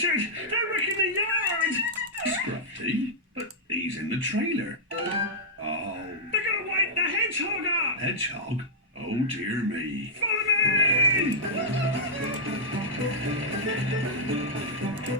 bolted! They're wrecking the yard! Scruffy? But he's in the trailer. Oh. They're gonna wipe the hedgehog up! Hedgehog? Oh dear me. Follow me!